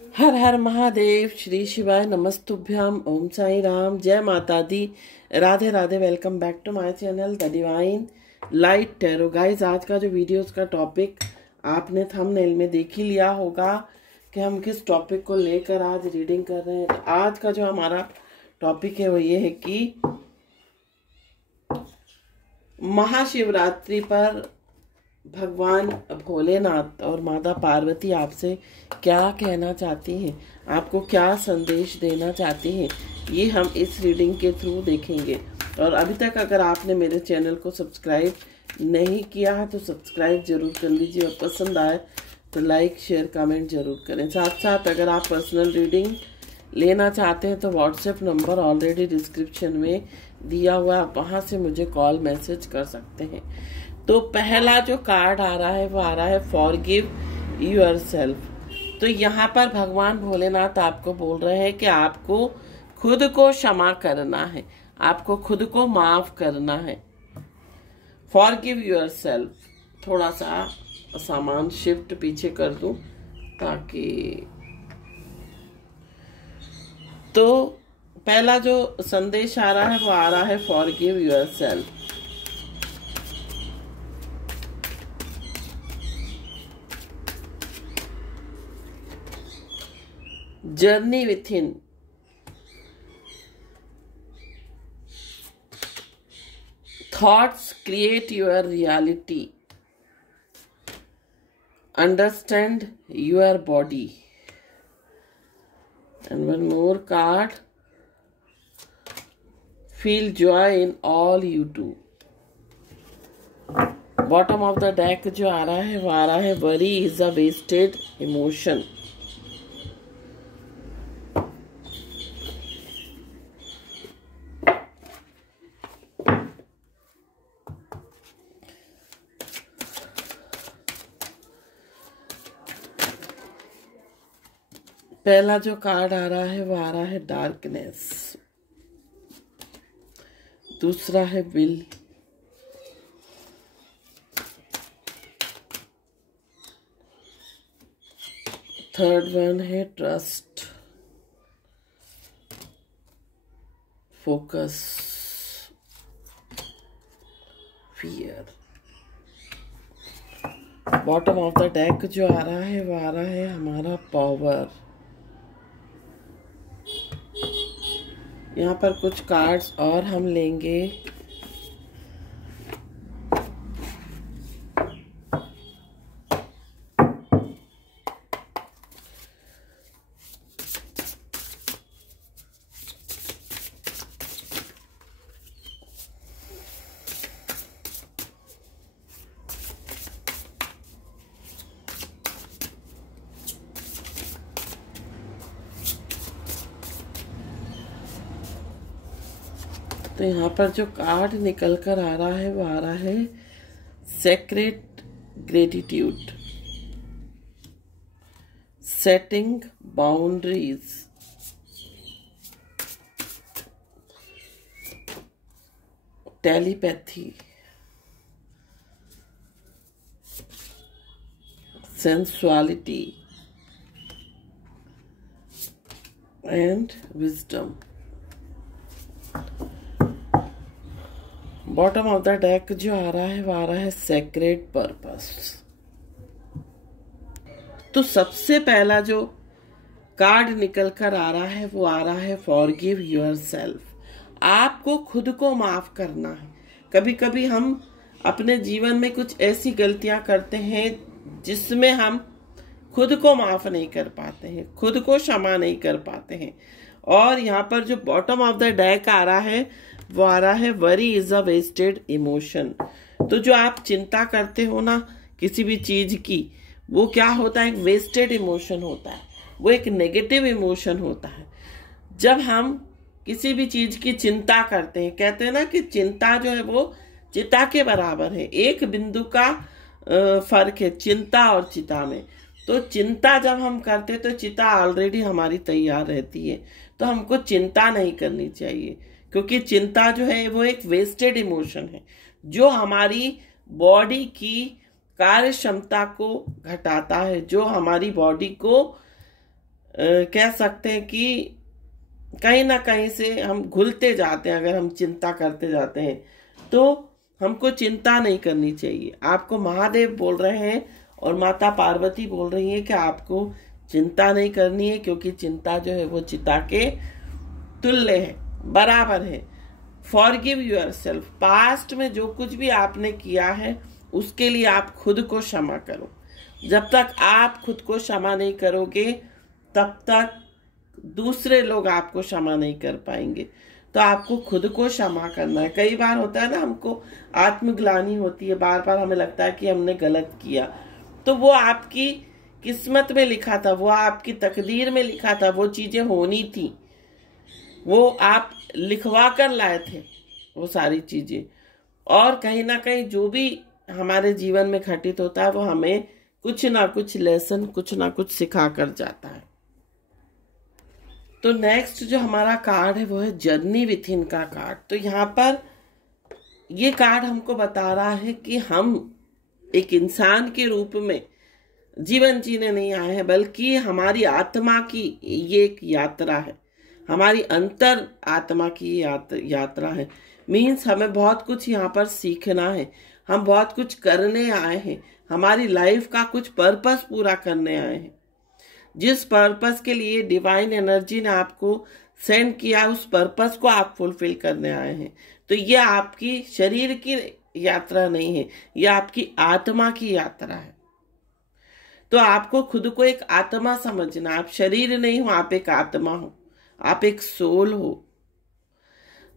हर हर महादेव। श्री शिवाय नमस्तुभ्याम। ओम साई राम। जय माता दी। Radhe Radhe. Welcome back to my channel the divine light tarot. Guys, आज का जो वीडियो का टॉपिक आपने थंबनेल में देख ही लिया होगा कि हम किस टॉपिक को लेकर आज रीडिंग कर रहे हैं। तो आज का जो हमारा टॉपिक है वो ये है कि महाशिवरात्रि पर भगवान भोलेनाथ और माता पार्वती आपसे क्या कहना चाहती हैं, आपको क्या संदेश देना चाहती हैं, ये हम इस रीडिंग के थ्रू देखेंगे। और अभी तक अगर आपने मेरे चैनल को सब्सक्राइब नहीं किया है तो सब्सक्राइब जरूर कर लीजिए और पसंद आए तो लाइक शेयर कमेंट जरूर करें। साथ साथ अगर आप पर्सनल रीडिंग लेना चाहते हैं तो व्हाट्सएप नंबर ऑलरेडी डिस्क्रिप्शन में दिया हुआ है, आप वहाँ से मुझे कॉल मैसेज कर सकते हैं। तो पहला जो कार्ड आ रहा है वो आ रहा है फॉरगिव योरसेल्फ। तो यहाँ पर भगवान भोलेनाथ आपको बोल रहे हैं कि आपको खुद को क्षमा करना है, आपको खुद को माफ करना है। Forgive yourself. थोड़ा सा सामान शिफ्ट पीछे कर दूं ताकि, तो पहला जो संदेश आ रहा है वो आ रहा है forgive yourself. Journey within. Thoughts create your reality. Understand your body. And one more card, feel joy in all you do. Bottom of the deck जो आ रहा है वो आ रहा है worry is a wasted emotion. पहला जो कार्ड आ रहा है वो आ रहा है डार्कनेस। दूसरा है विल। थर्ड वन है trust, focus, fear. Bottom of the deck जो आ रहा है वो आ रहा है हमारा पावर। यहाँ पर कुछ कार्ड्स और हम लेंगे। तो यहाँ पर जो कार्ड निकल कर आ रहा है वो आ रहा है secret gratitude, setting boundaries, telepathy, sensuality and wisdom। Bottom of the deck जो आ रहा है वो आ रहा है सेक्रेट पर्पस। तो सबसे पहला जो कार्ड निकल कर आ रहा है वो आ रहा है फॉरगिव योरसेल्फ। आपको खुद को माफ करना है। कभी कभी हम अपने जीवन में कुछ ऐसी गलतियां करते हैं जिसमें हम खुद को माफ नहीं कर पाते हैं, खुद को क्षमा नहीं कर पाते हैं। और यहाँ पर जो बॉटम ऑफ द डेक आ रहा है वो आ रहा है worry is a wasted emotion. तो जो आप चिंता करते हो ना किसी भी चीज की, वो क्या होता है, एक वेस्टेड इमोशन होता है, वो एक नेगेटिव इमोशन होता है। जब हम किसी भी चीज की चिंता करते हैं, कहते हैं ना कि चिंता जो है वो चिता के बराबर है, एक बिंदु का फर्क है चिंता और चिता में। तो चिंता जब हम करते तो चिता ऑलरेडी हमारी तैयार रहती है, तो हमको चिंता नहीं करनी चाहिए, क्योंकि चिंता जो है वो एक वेस्टेड इमोशन है जो हमारी बॉडी की कार्य क्षमता को घटाता है, जो हमारी बॉडी को कह सकते हैं कि कहीं ना कहीं से हम घुलते जाते हैं। अगर हम चिंता करते जाते हैं तो हमको चिंता नहीं करनी चाहिए। आपको महादेव बोल रहे हैं और माता पार्वती बोल रही है कि आपको चिंता नहीं करनी है, क्योंकि चिंता जो है वो चिता के तुल्य है, बराबर है। फॉरगिव योरसेल्फ, पास्ट में जो कुछ भी आपने किया है उसके लिए आप खुद को क्षमा करो। जब तक आप खुद को क्षमा नहीं करोगे तब तक दूसरे लोग आपको क्षमा नहीं कर पाएंगे। तो आपको खुद को क्षमा करना है। कई बार होता है ना, हमको आत्मग्लानि होती है, बार बार हमें लगता है कि हमने गलत किया। तो वो आपकी किस्मत में लिखा था, वो आपकी तकदीर में लिखा था, वो चीजें होनी थी, वो आप लिखवा कर लाए थे वो सारी चीजें। और कहीं ना कहीं जो भी हमारे जीवन में घटित होता है वो हमें कुछ ना कुछ लेसन, कुछ ना कुछ सिखा कर जाता है। तो नेक्स्ट जो हमारा कार्ड है वो है जर्नी विथ इन का कार्ड। तो यहाँ पर ये कार्ड हमको बता रहा है कि हम एक इंसान के रूप में जीवन जीने नहीं आए हैं, बल्कि हमारी आत्मा की ये एक यात्रा है, हमारी अंतर आत्मा की यात्रा है। मीन्स हमें बहुत कुछ यहाँ पर सीखना है, हम बहुत कुछ करने आए हैं, हमारी लाइफ का कुछ पर्पस पूरा करने आए हैं। जिस पर्पस के लिए डिवाइन एनर्जी ने आपको सेंड किया, उस पर्पस को आप फुलफिल करने आए हैं। तो ये आपकी शरीर की यात्रा नहीं है, ये आपकी आत्मा की यात्रा है। तो आपको खुद को एक आत्मा समझना, आप शरीर नहीं हो, आप एक आत्मा हो, आप एक सोल हो।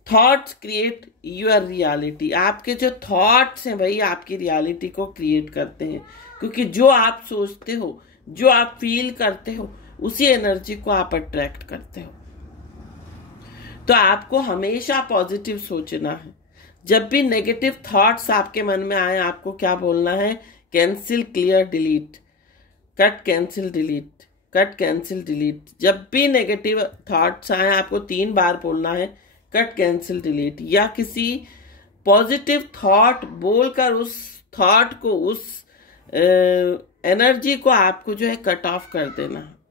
थॉट्स क्रिएट योर रियलिटी, आपके जो थॉट्स हैं वही आपकी रियलिटी को क्रिएट करते हैं, क्योंकि जो आप सोचते हो, जो आप फील करते हो, उसी एनर्जी को आप अट्रैक्ट करते हो। तो आपको हमेशा पॉजिटिव सोचना है। जब भी नेगेटिव थॉट्स आपके मन में आए, आपको क्या बोलना है? Cancel, clear, delete, cut, cancel, delete, cut, cancel, delete. जब भी नेगेटिव थॉट्स आए आपको 3 बार बोलना है कट, कैंसिल, डिलीट, या किसी पॉजिटिव थॉट बोलकर उस थॉट को, उस एनर्जी को आपको जो है कट ऑफ कर देना है।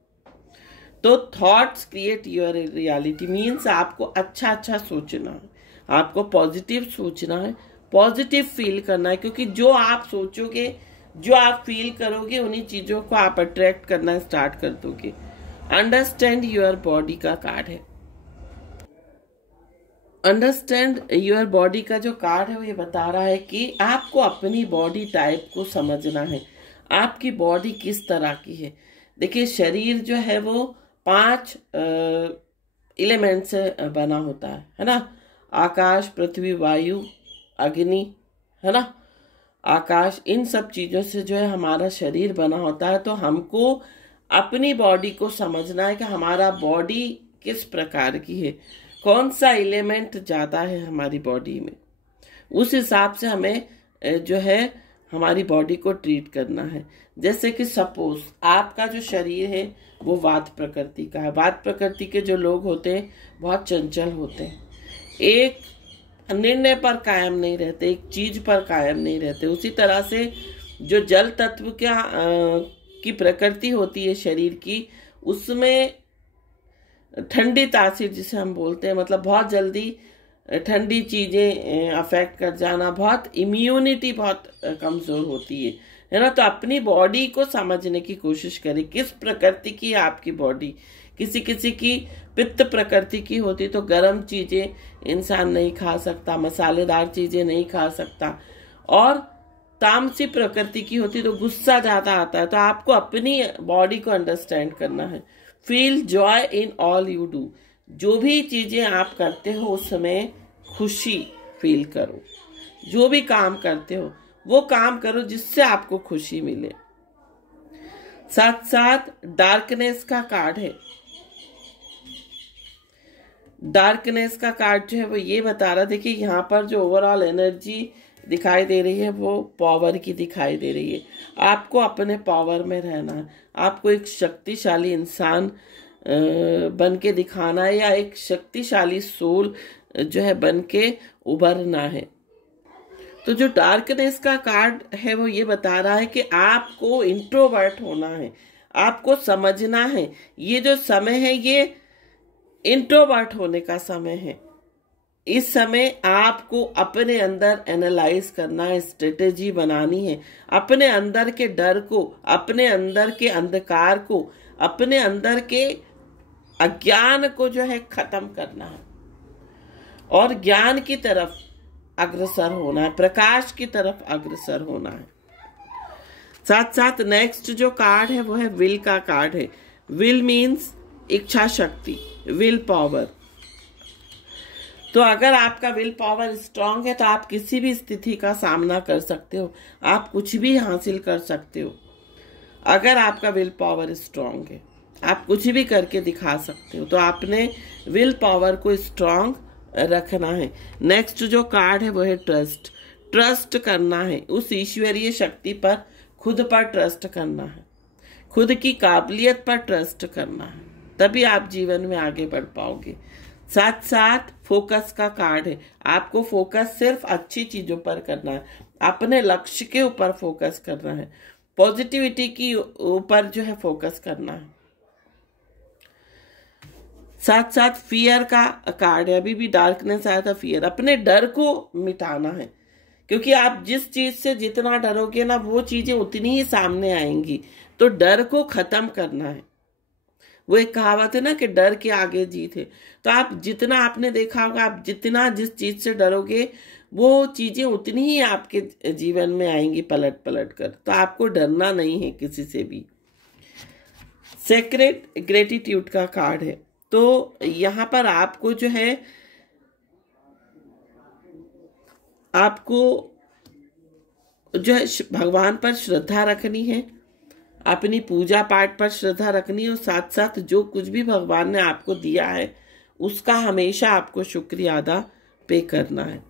तो thoughts create your reality means आपको अच्छा अच्छा सोचना है, आपको पॉजिटिव सोचना है, पॉजिटिव फील करना है, क्योंकि जो आप सोचोगे, जो आप फील करोगे, उन्हीं चीजों को आप अट्रैक्ट करना स्टार्ट कर दोगे। अंडरस्टैंड योर बॉडी का कार्ड है। अंडरस्टैंड योर बॉडी का जो कार्ड है वो ये बता रहा है कि आपको अपनी बॉडी टाइप को समझना है, आपकी बॉडी किस तरह की है। देखिए, शरीर जो है वो 5 एलिमेंट से बना होता है ना? आकाश, पृथ्वी, वायु, अग्नि, है ना? आकाश, इन सब चीजों से जो है हमारा शरीर बना होता है। तो हमको अपनी बॉडी को समझना है कि हमारा बॉडी किस प्रकार की है, कौन सा एलिमेंट ज्यादा है हमारी बॉडी में। उस हिसाब से हमें जो है हमारी बॉडी को ट्रीट करना है। जैसे कि सपोज आपका जो शरीर है वो वात प्रकृति का है। वात प्रकृति के जो लोग होते हैं बहुत चंचल होते हैं, एक निर्णय पर कायम नहीं रहते, एक चीज पर कायम नहीं रहते। उसी तरह से जो जल तत्व की प्रकृति होती है शरीर की, उसमें ठंडी तासीर जिसे हम बोलते हैं, मतलब बहुत जल्दी ठंडी चीजें अफेक्ट कर जाना, बहुत इम्यूनिटी बहुत कमजोर होती है ना? तो अपनी बॉडी को समझने की कोशिश करें, किस प्रकृति की है आपकी बॉडी। किसी किसी की पित्त प्रकृति की होती तो गर्म चीजें इंसान नहीं खा सकता, मसालेदार चीजें नहीं खा सकता, और तामसी प्रकृति की होती तो गुस्सा ज्यादा आता है। तो आपको अपनी बॉडी को अंडरस्टैंड करना है। Feel joy in all you do, जो भी चीजें आप करते हो उसमें खुशी फील करो। जो भी काम करते हो वो काम करो जिससे आपको खुशी मिले। साथ साथ डार्कनेस का कार्ड है। डार्कनेस का कार्ड जो है वो ये बता रहा, देखिए यहाँ पर जो ओवरऑल एनर्जी दिखाई दे रही है वो पावर की दिखाई दे रही है। आपको अपने पावर में रहना है, आपको एक शक्तिशाली इंसान बन के दिखाना है, या एक शक्तिशाली सोल जो है बन के उभरना है। तो जो डार्कनेस का कार्ड है वो ये बता रहा है कि आपको इंट्रोवर्ट होना है, आपको समझना है ये जो समय है ये इंट्रोवर्ट होने का समय है। इस समय आपको अपने अंदर एनालाइज करना है, स्ट्रेटेजी बनानी है, अपने अंदर के डर को, अपने अंदर के अंधकार को, अपने अंदर के अज्ञान को जो है खत्म करना है और ज्ञान की तरफ अग्रसर होना है, प्रकाश की तरफ अग्रसर होना है। साथ साथ नेक्स्ट जो कार्ड है वो है विल का कार्ड है। विल मीन्स इच्छा शक्ति, विल पावर। तो अगर आपका विल पावर स्ट्रांग है तो आप किसी भी स्थिति का सामना कर सकते हो, आप कुछ भी हासिल कर सकते हो। अगर आपका विल पावर स्ट्रांग है आप कुछ भी करके दिखा सकते हो। तो आपने विल पावर को स्ट्रांग रखना है। नेक्स्ट जो कार्ड है वो है ट्रस्ट। ट्रस्ट करना है उस ईश्वरीय शक्ति पर, खुद पर ट्रस्ट करना है, खुद की काबिलियत पर ट्रस्ट करना है, तभी आप जीवन में आगे बढ़ पाओगे। साथ साथ फोकस का कार्ड है। आपको फोकस सिर्फ अच्छी चीजों पर करना है, अपने लक्ष्य के ऊपर फोकस करना है, पॉजिटिविटी की ऊपर जो है फोकस करना है। साथ साथ फियर का कार्ड है। अभी भी डार्कनेस आया था, फियर। अपने डर को मिटाना है, क्योंकि आप जिस चीज से जितना डरोगे ना वो चीजें उतनी ही सामने आएंगी। तो डर को खत्म करना है। वो एक कहावत है ना कि डर के आगे जीत है। तो आप जितना, आपने देखा होगा, आप जितना जिस चीज से डरोगे वो चीजें उतनी ही आपके जीवन में आएंगी पलट पलट कर। तो आपको डरना नहीं है किसी से भी। सेक्रेट ग्रेटिट्यूड का कार्ड है। तो यहाँ पर आपको जो है, आपको जो है भगवान पर श्रद्धा रखनी है, अपनी पूजा पाठ पर श्रद्धा रखनी है और साथ साथ जो कुछ भी भगवान ने आपको दिया है उसका हमेशा आपको शुक्रिया अदा पे करना है।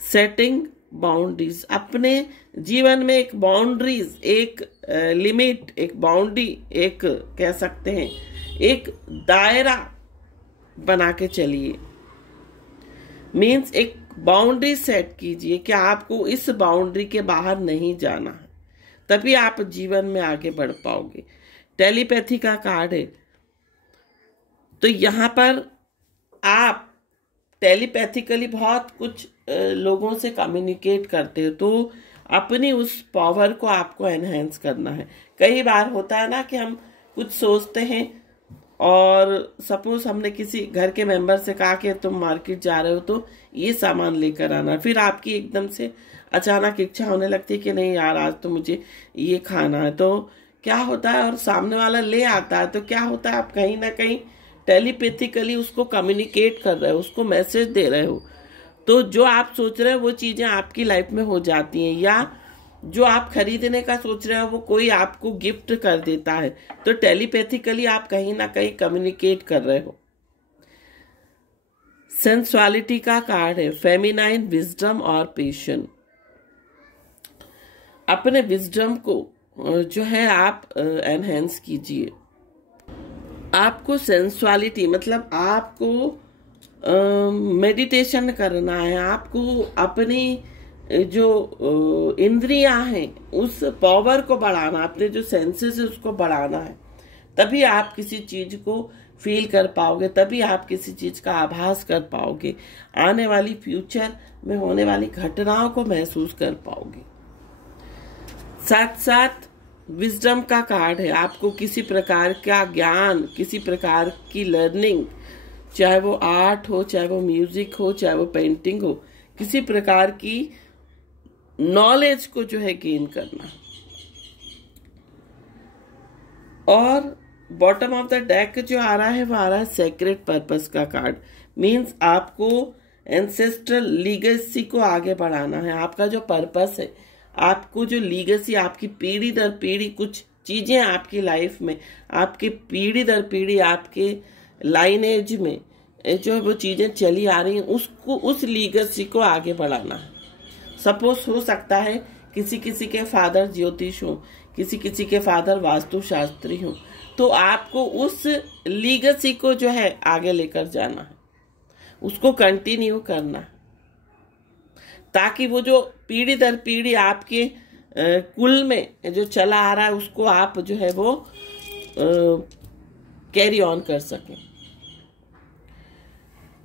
Setting boundaries. अपने जीवन में एक बाउंड्रीज, एक लिमिट, एक बाउंड्री, एक कह सकते हैं एक दायरा बना के चलिए। मीन्स एक बाउंड्री सेट कीजिए कि आपको इस बाउंड्री के बाहर नहीं जाना है, तभी आप जीवन में आगे बढ़ पाओगे। टेलीपैथी का कार्ड है। तो यहाँ पर आप टेलीपैथिकली बहुत कुछ लोगों से कम्युनिकेट करते हो, तो अपनी उस पावर को आपको एनहेंस करना है। कई बार होता है ना कि हम कुछ सोचते हैं और सपोज हमने किसी घर के मेंबर से कहा कि तुम मार्केट जा रहे हो तो ये सामान लेकर आना, फिर आपकी एकदम से अचानक इच्छा होने लगती है कि नहीं यार आज तो मुझे ये खाना है। तो क्या होता है, और सामने वाला ले आता है, तो क्या होता है, आप कहीं ना कहीं टेलीपैथिकली उसको कम्युनिकेट कर रहे हो, उसको मैसेज दे रहे हो। तो जो आप सोच रहे हो वो चीजें आपकी लाइफ में हो जाती हैं, या जो आप खरीदने का सोच रहे हो वो कोई आपको गिफ्ट कर देता है। तो टेलीपैथिकली आप कहीं ना कहीं कम्युनिकेट कर रहे हो। सेंसुअलिटी का कार्ड है। फेमिनाइन, विजडम और पेशेंस। अपने विजडम को जो है आप एनहेंस कीजिए। आपको सेंसुअलिटी मतलब आपको मेडिटेशन करना है, आपको अपनी जो इंद्रियां हैं उस पावर को बढ़ाना, अपने जो सेंसेस है उसको बढ़ाना है, तभी आप किसी चीज को फील कर पाओगे, तभी आप किसी चीज का आभास कर पाओगे, आने वाली फ्यूचर में होने वाली घटनाओं को महसूस कर पाओगे। साथ साथ विजडम का कार्ड है। आपको किसी प्रकार का ज्ञान, किसी प्रकार की लर्निंग, चाहे वो आर्ट हो, चाहे वो म्यूजिक हो, चाहे वो पेंटिंग हो, किसी प्रकार की नॉलेज को जो है गेन करना। और बॉटम ऑफ द डेक जो आ रहा है वो आ रहा है सेक्रेट पर्पस का कार्ड। मीन्स आपको एंसेस्ट्रल लीगेसी को आगे बढ़ाना है। आपका जो पर्पस है, आपको जो लीगेसी, आपकी पीढ़ी दर पीढ़ी कुछ चीजें आपकी लाइफ में, आपकी पीढ़ी दर पीढ़ी आपके लाइनेज में जो वो चीजें चली आ रही हैं, उसको, उस लीगेसी को आगे बढ़ाना है। सपोज हो सकता है किसी किसी के फादर ज्योतिष हो, किसी किसी के फादर वास्तुशास्त्री हो, तो आपको उस लीगेसी को जो है आगे लेकर जाना है, उसको कंटिन्यू करना है, ताकि वो जो पीढ़ी दर पीढ़ी आपके कुल में जो चला आ रहा है उसको आप जो है वो कैरी ऑन कर सकें।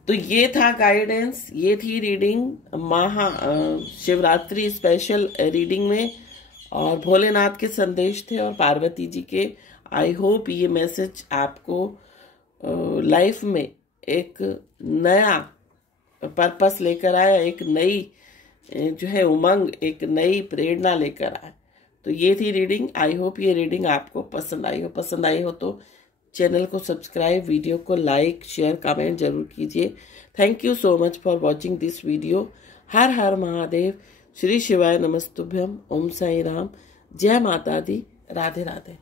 तो ये था गाइडेंस, ये थी रीडिंग शिवरात्रि स्पेशल रीडिंग में, और भोलेनाथ के संदेश थे और पार्वती जी के। आई होप ये मैसेज आपको लाइफ में एक नया पर्पस लेकर आया, एक नई जो है उमंग, एक नई प्रेरणा लेकर आए। तो ये थी रीडिंग। आई होप ये रीडिंग आपको पसंद आई हो। पसंद आई हो तो चैनल को सब्सक्राइब, वीडियो को लाइक, शेयर, कमेंट जरूर कीजिए। Thank you so much for watching this video. हर हर महादेव, श्री शिवाय नमस्तुभ्यम, ओम साई राम, जय माता दी, राधे राधे।